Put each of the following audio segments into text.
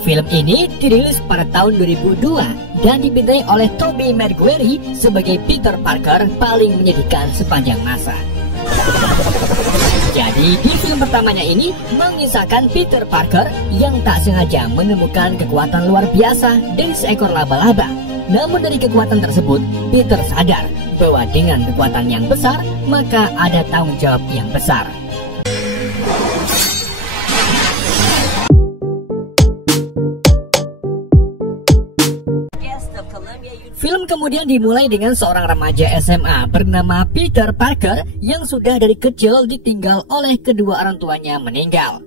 Film ini dirilis pada tahun 2002 dan dibintangi oleh Tobey Maguire sebagai Peter Parker paling menyedihkan sepanjang masa. Jadi di film pertamanya ini mengisahkan Peter Parker yang tak sengaja menemukan kekuatan luar biasa dari seekor laba-laba. Namun dari kekuatan tersebut, Peter sadar bahwa dengan kekuatan yang besar, maka ada tanggung jawab yang besar. Film kemudian dimulai dengan seorang remaja SMA bernama Peter Parker yang sudah dari kecil ditinggal oleh kedua orang tuanya meninggal.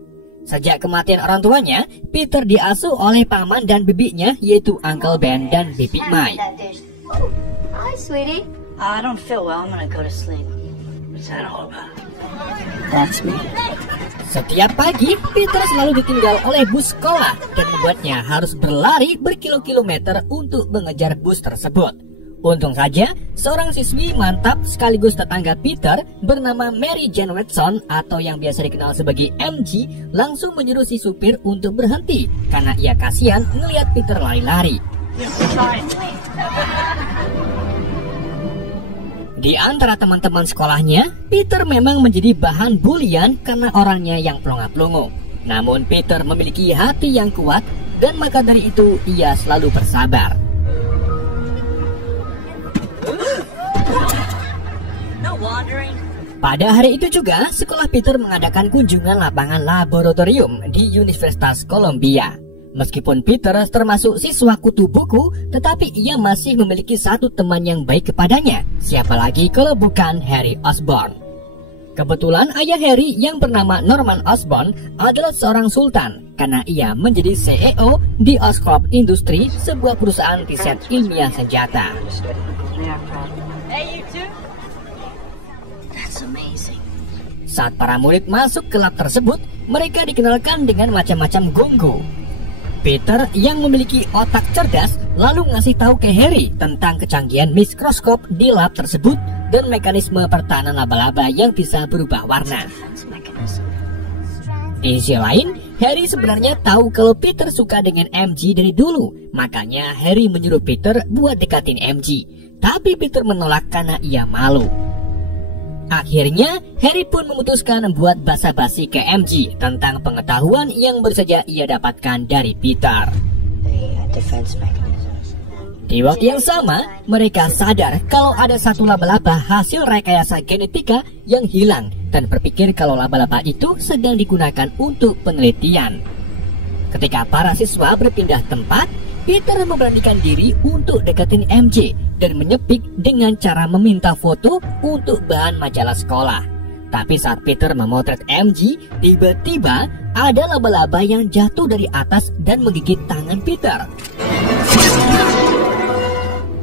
Sejak kematian orang tuanya, Peter diasuh oleh paman dan bibinya yaitu Uncle Ben dan Bibi Mai. Hi, sweetie. I don't feel well. I'm gonna go to sleep. What's that all about? That's me. Setiap pagi, Peter selalu ditinggal oleh bus sekolah dan membuatnya harus berlari berkilo-kilometer untuk mengejar bus tersebut. Untung saja, seorang siswi mantap sekaligus tetangga Peter bernama Mary Jane Watson atau yang biasa dikenal sebagai MG langsung menyuruh si supir untuk berhenti karena ia kasihan ngelihat Peter lari-lari. Di antara teman-teman sekolahnya, Peter memang menjadi bahan bulian karena orangnya yang pelongo-pelongo. Namun Peter memiliki hati yang kuat dan maka dari itu ia selalu bersabar. Pada hari itu juga, sekolah Peter mengadakan kunjungan lapangan laboratorium di Universitas Columbia. Meskipun Peter termasuk siswa kutu buku, tetapi ia masih memiliki satu teman yang baik kepadanya. Siapa lagi kalau bukan Harry Osborn. Kebetulan ayah Harry yang bernama Norman Osborn adalah seorang sultan karena ia menjadi CEO di Oscorp Industry, sebuah perusahaan riset ilmiah senjata. Saat para murid masuk ke lab tersebut, mereka dikenalkan dengan macam-macam gonggo. Peter yang memiliki otak cerdas lalu ngasih tahu ke Harry tentang kecanggihan mikroskop di lab tersebut dan mekanisme pertahanan laba-laba yang bisa berubah warna. Di sisi lain, Harry sebenarnya tahu kalau Peter suka dengan MG dari dulu, makanya Harry menyuruh Peter buat dekatin MG. Tapi Peter menolak karena ia malu. Akhirnya, Harry pun memutuskan membuat basa-basi ke MG tentang pengetahuan yang baru saja ia dapatkan dari Peter. Di waktu yang sama, mereka sadar kalau ada satu laba-laba hasil rekayasa genetika yang hilang dan berpikir kalau laba-laba itu sedang digunakan untuk penelitian. Ketika para siswa berpindah tempat, Peter memberanikan diri untuk deketin MJ dan menyepik dengan cara meminta foto untuk bahan majalah sekolah. Tapi saat Peter memotret MJ, tiba-tiba ada laba-laba yang jatuh dari atas dan menggigit tangan Peter.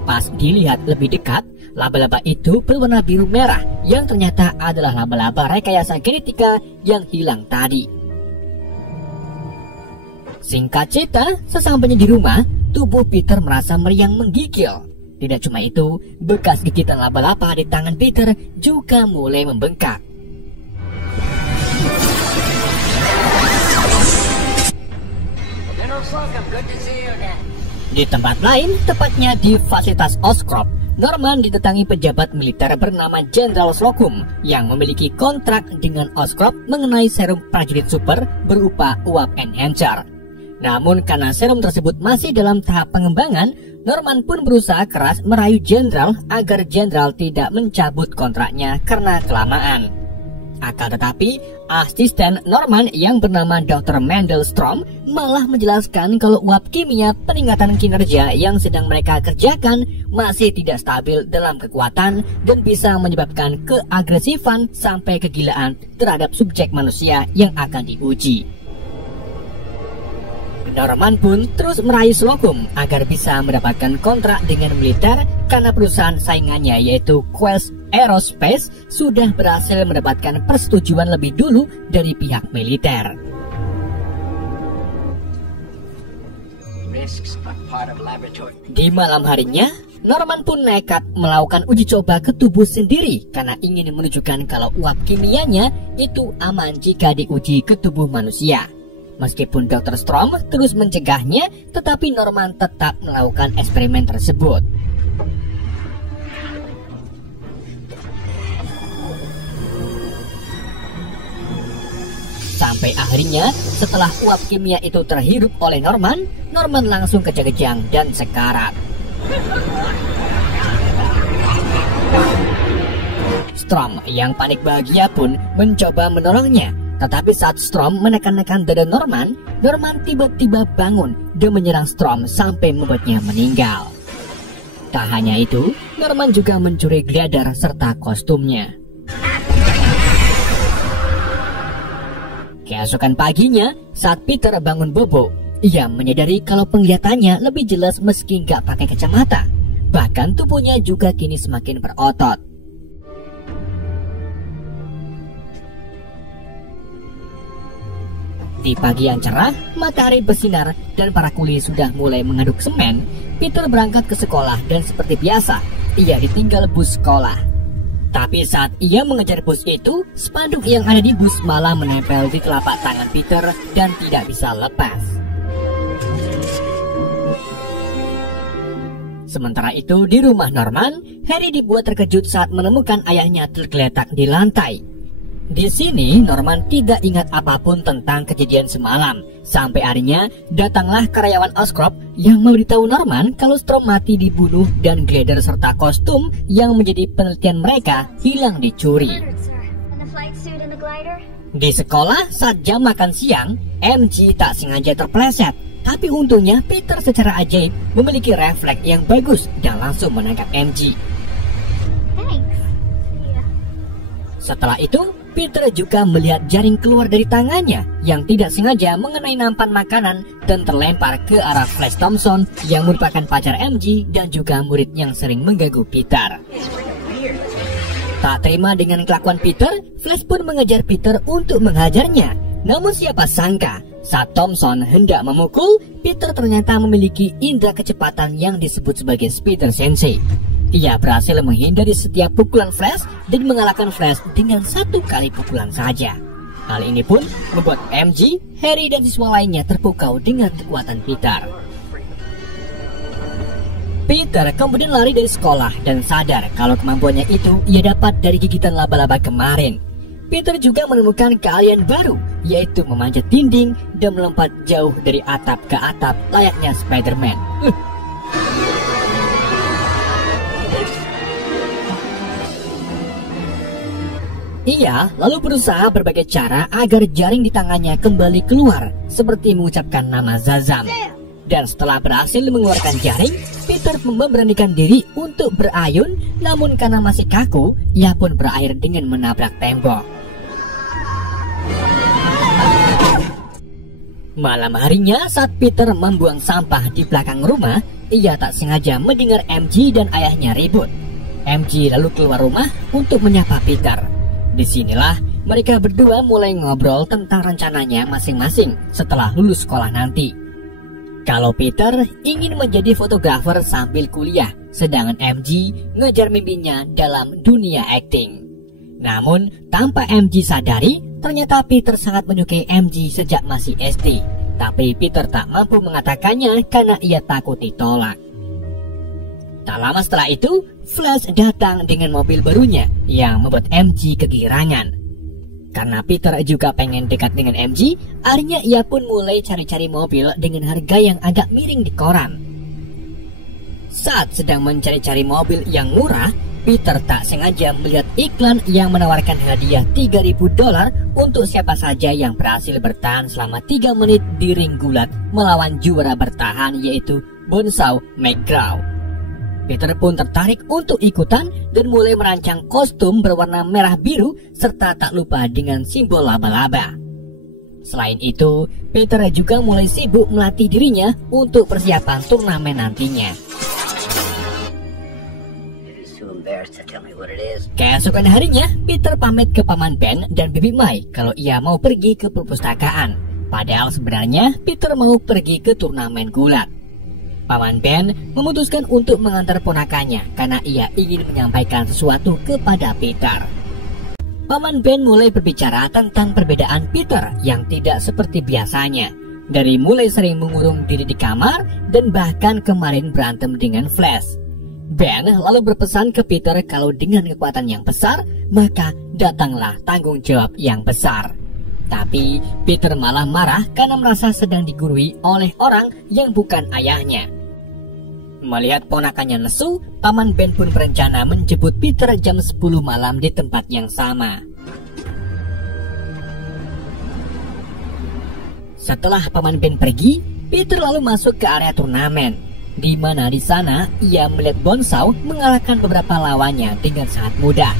Pas dilihat lebih dekat, laba-laba itu berwarna biru merah yang ternyata adalah laba-laba rekayasa genetika yang hilang tadi. Singkat cerita, sesampainya di rumah, tubuh Peter merasa meriang menggigil. Tidak cuma itu, bekas gigitan laba-laba di tangan Peter juga mulai membengkak. Di tempat lain, tepatnya di fasilitas Oscorp, Norman didatangi pejabat militer bernama Jenderal Slocum yang memiliki kontrak dengan Oscorp mengenai serum prajurit super berupa uap enhancer. Namun karena serum tersebut masih dalam tahap pengembangan, Norman pun berusaha keras merayu Jenderal agar Jenderal tidak mencabut kontraknya karena kelamaan. Akan tetapi, asisten Norman yang bernama Dr. Mandelstrom malah menjelaskan kalau uap kimia peningkatan kinerja yang sedang mereka kerjakan masih tidak stabil dalam kekuatan dan bisa menyebabkan keagresifan sampai kegilaan terhadap subjek manusia yang akan diuji. Norman pun terus meraih Slocum agar bisa mendapatkan kontrak dengan militer karena perusahaan saingannya yaitu Quest Aerospace sudah berhasil mendapatkan persetujuan lebih dulu dari pihak militer. Di malam harinya, Norman pun nekat melakukan uji coba ke tubuh sendiri karena ingin menunjukkan kalau uap kimianya itu aman jika diuji ke tubuh manusia. Meskipun Dr. Strom terus mencegahnya, tetapi Norman tetap melakukan eksperimen tersebut. Sampai akhirnya, setelah uap kimia itu terhirup oleh Norman, Norman langsung kejang-kejang dan sekarat. Strom yang panik bahagia pun mencoba menolongnya. Tetapi saat Strom menekan-nekan dada Norman, Norman tiba-tiba bangun dan menyerang Strom sampai membuatnya meninggal. Tak hanya itu, Norman juga mencuri glider serta kostumnya. Keesokan paginya, saat Peter bangun bobo, ia menyadari kalau penglihatannya lebih jelas meski nggak pakai kacamata. Bahkan tubuhnya juga kini semakin berotot. Di pagi yang cerah, matahari bersinar dan para kuli sudah mulai mengaduk semen. Peter berangkat ke sekolah dan seperti biasa, ia ditinggal bus sekolah. Tapi saat ia mengejar bus itu, spanduk yang ada di bus malah menempel di telapak tangan Peter dan tidak bisa lepas. Sementara itu di rumah Norman, Harry dibuat terkejut saat menemukan ayahnya tergeletak di lantai. Di sini Norman tidak ingat apapun tentang kejadian semalam. Sampai akhirnya datanglah karyawan Oscorp yang memberitahu Norman kalau Strom mati dibunuh dan glider serta kostum yang menjadi penelitian mereka hilang dicuri. Di sekolah saat jam makan siang, MG tak sengaja terpleset. Tapi untungnya Peter secara ajaib memiliki refleks yang bagus dan langsung menangkap MG. Setelah itu, Peter juga melihat jaring keluar dari tangannya yang tidak sengaja mengenai nampan makanan dan terlempar ke arah Flash Thompson yang merupakan pacar MG dan juga murid yang sering mengganggu Peter. Tak terima dengan kelakuan Peter, Flash pun mengejar Peter untuk menghajarnya. Namun siapa sangka, saat Thompson hendak memukul, Peter ternyata memiliki indera kecepatan yang disebut sebagai Speeder Sensei. Ia berhasil menghindari setiap pukulan Flash dan mengalahkan Flash dengan satu kali pukulan saja. Hal ini pun membuat MG, Harry dan siswa lainnya terpukau dengan kekuatan Peter. Peter kemudian lari dari sekolah dan sadar kalau kemampuannya itu ia dapat dari gigitan laba-laba kemarin. Peter juga menemukan keahlian baru, yaitu memanjat dinding dan melompat jauh dari atap ke atap layaknya Spider-Man. Ia lalu berusaha berbagai cara agar jaring di tangannya kembali keluar, seperti mengucapkan nama Zazam. Dan setelah berhasil mengeluarkan jaring, Peter memberanikan diri untuk berayun, namun karena masih kaku, ia pun berakhir dengan menabrak tembok. Malam harinya saat Peter membuang sampah di belakang rumah, ia tak sengaja mendengar MG dan ayahnya ribut. MG lalu keluar rumah untuk menyapa Peter. Disinilah mereka berdua mulai ngobrol tentang rencananya masing-masing setelah lulus sekolah nanti. Kalau Peter ingin menjadi fotografer sambil kuliah, sedangkan MG ngejar mimpinya dalam dunia akting. Namun tanpa MG sadari, ternyata Peter sangat menyukai MG sejak masih SD. Tapi Peter tak mampu mengatakannya karena ia takut ditolak. Tak lama setelah itu, Flash datang dengan mobil barunya yang membuat MG kegirangan. Karena Peter juga pengen dekat dengan MG, akhirnya ia pun mulai cari-cari mobil dengan harga yang agak miring di koran. Saat sedang mencari-cari mobil yang murah, Peter tak sengaja melihat iklan yang menawarkan hadiah $3.000 untuk siapa saja yang berhasil bertahan selama 3 menit di ring gulat melawan juara bertahan yaitu Bonesaw McGraw. Peter pun tertarik untuk ikutan dan mulai merancang kostum berwarna merah biru serta tak lupa dengan simbol laba-laba. Selain itu, Peter juga mulai sibuk melatih dirinya untuk persiapan turnamen nantinya. Keesokan harinya, Peter pamit ke Paman Ben dan Bibi Mai kalau ia mau pergi ke perpustakaan. Padahal sebenarnya Peter mau pergi ke turnamen gulat. Paman Ben memutuskan untuk mengantar ponakannya karena ia ingin menyampaikan sesuatu kepada Peter. Paman Ben mulai berbicara tentang perbedaan Peter yang tidak seperti biasanya. Dari mulai sering mengurung diri di kamar dan bahkan kemarin berantem dengan Flash. Ben lalu berpesan ke Peter kalau dengan kekuatan yang besar, maka datanglah tanggung jawab yang besar. Tapi Peter malah marah karena merasa sedang digurui oleh orang yang bukan ayahnya. Melihat ponakannya lesu, Paman Ben pun berencana menjemput Peter jam 10 malam di tempat yang sama. Setelah Paman Ben pergi, Peter lalu masuk ke area turnamen, di mana di sana ia melihat Bounce mengalahkan beberapa lawannya dengan sangat mudah.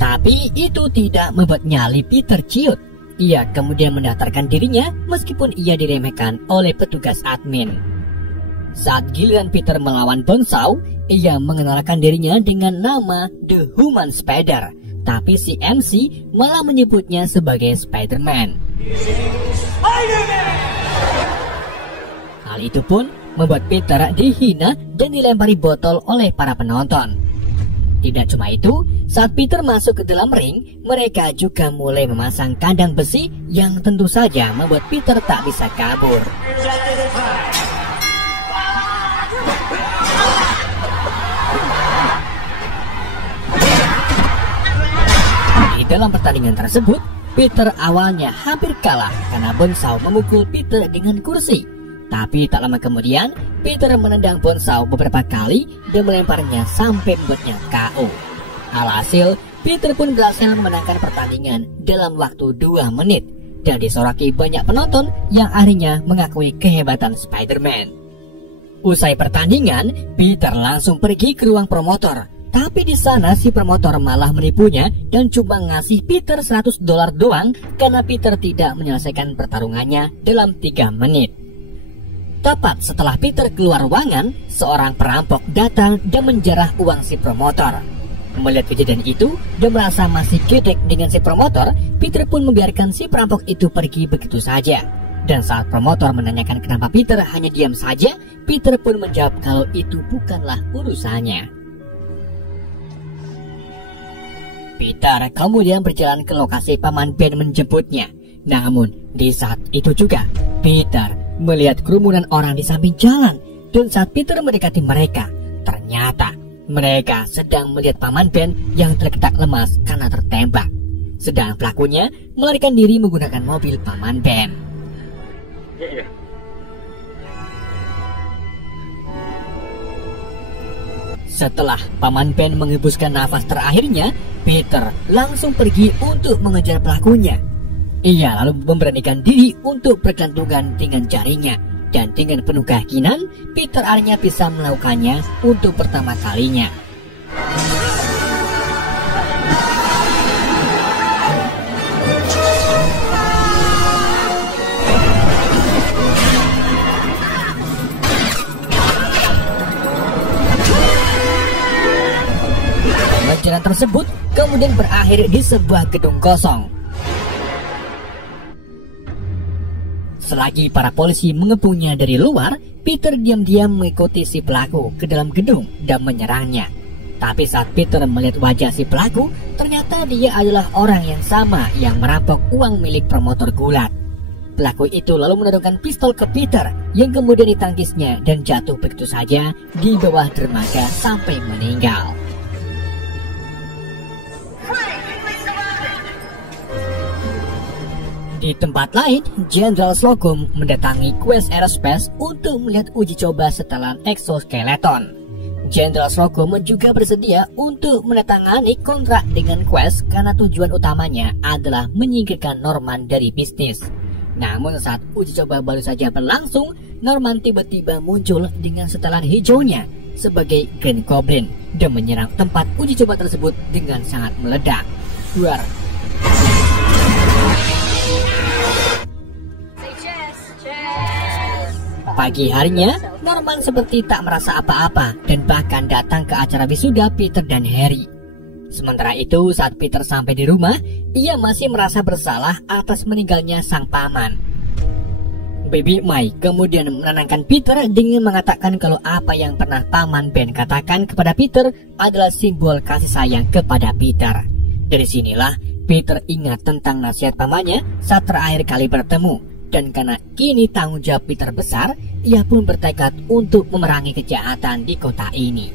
Tapi itu tidak membuat nyali Peter ciut. Ia kemudian mendaftarkan dirinya meskipun ia diremehkan oleh petugas admin. Saat giliran Peter melawan Bounce, ia mengenalkan dirinya dengan nama The Human Spider, tapi si MC malah menyebutnya sebagai Spider-Man. Hal itu pun membuat Peter dihina dan dilempari botol oleh para penonton. Tidak cuma itu, saat Peter masuk ke dalam ring, mereka juga mulai memasang kandang besi yang tentu saja membuat Peter tak bisa kabur. Di dalam pertandingan tersebut, Peter awalnya hampir kalah karena Bounce memukul Peter dengan kursi. Tapi tak lama kemudian, Peter menendang Bounce beberapa kali dan melemparnya sampai membuatnya KO. Alhasil, Peter pun berhasil memenangkan pertandingan dalam waktu 2 menit dan disoraki banyak penonton yang akhirnya mengakui kehebatan Spider-Man. Usai pertandingan, Peter langsung pergi ke ruang promotor. Tapi di sana si promotor malah menipunya dan cuma ngasih Peter $100 doang karena Peter tidak menyelesaikan pertarungannya dalam 3 menit. Tepat setelah Peter keluar ruangan, seorang perampok datang dan menjarah uang si promotor. Melihat kejadian itu dan merasa masih gedek dengan si promotor, Peter pun membiarkan si perampok itu pergi begitu saja. Dan saat promotor menanyakan kenapa Peter hanya diam saja, Peter pun menjawab kalau itu bukanlah urusannya. Peter kemudian berjalan ke lokasi Paman Ben menjemputnya. Namun, di saat itu juga, Peter melihat kerumunan orang di samping jalan. Dan saat Peter mendekati mereka, ternyata mereka sedang melihat Paman Ben yang tergeletak lemas karena tertembak. Sedang pelakunya melarikan diri menggunakan mobil Paman Ben. Setelah Paman Ben menghembuskan nafas terakhirnya, Peter langsung pergi untuk mengejar pelakunya. Ia lalu memberanikan diri untuk bergantungan dengan jarinya. Dan dengan penuh keyakinan, Peter akhirnya bisa melakukannya untuk pertama kalinya. Jalan tersebut kemudian berakhir di sebuah gedung kosong. Selagi para polisi mengepungnya dari luar, Peter diam-diam mengikuti si pelaku ke dalam gedung dan menyerangnya. Tapi saat Peter melihat wajah si pelaku, ternyata dia adalah orang yang sama yang merampok uang milik promotor gulat. Pelaku itu lalu menodongkan pistol ke Peter yang kemudian ditangkisnya dan jatuh begitu saja di bawah dermaga sampai meninggal. Di tempat lain, Jenderal Slocum mendatangi Quest Aerospace untuk melihat uji coba setelan exoskeleton. Jenderal Slocum juga bersedia untuk menandatangani kontrak dengan Quest karena tujuan utamanya adalah menyingkirkan Norman dari bisnis. Namun saat uji coba baru saja berlangsung, Norman tiba-tiba muncul dengan setelan hijaunya sebagai Green Goblin dan menyerang tempat uji coba tersebut dengan sangat meledak. Duar. Pagi harinya, Norman seperti tak merasa apa-apa dan bahkan datang ke acara wisuda Peter dan Harry. Sementara itu, saat Peter sampai di rumah, ia masih merasa bersalah atas meninggalnya sang paman. Baby Mai kemudian menenangkan Peter dengan mengatakan kalau apa yang pernah Paman Ben katakan kepada Peter adalah simbol kasih sayang kepada Peter. Dari sinilah Peter ingat tentang nasihat pamannya saat terakhir kali bertemu. Dan karena kini tanggung jawab Peter besar, ia pun bertekad untuk memerangi kejahatan di kota ini.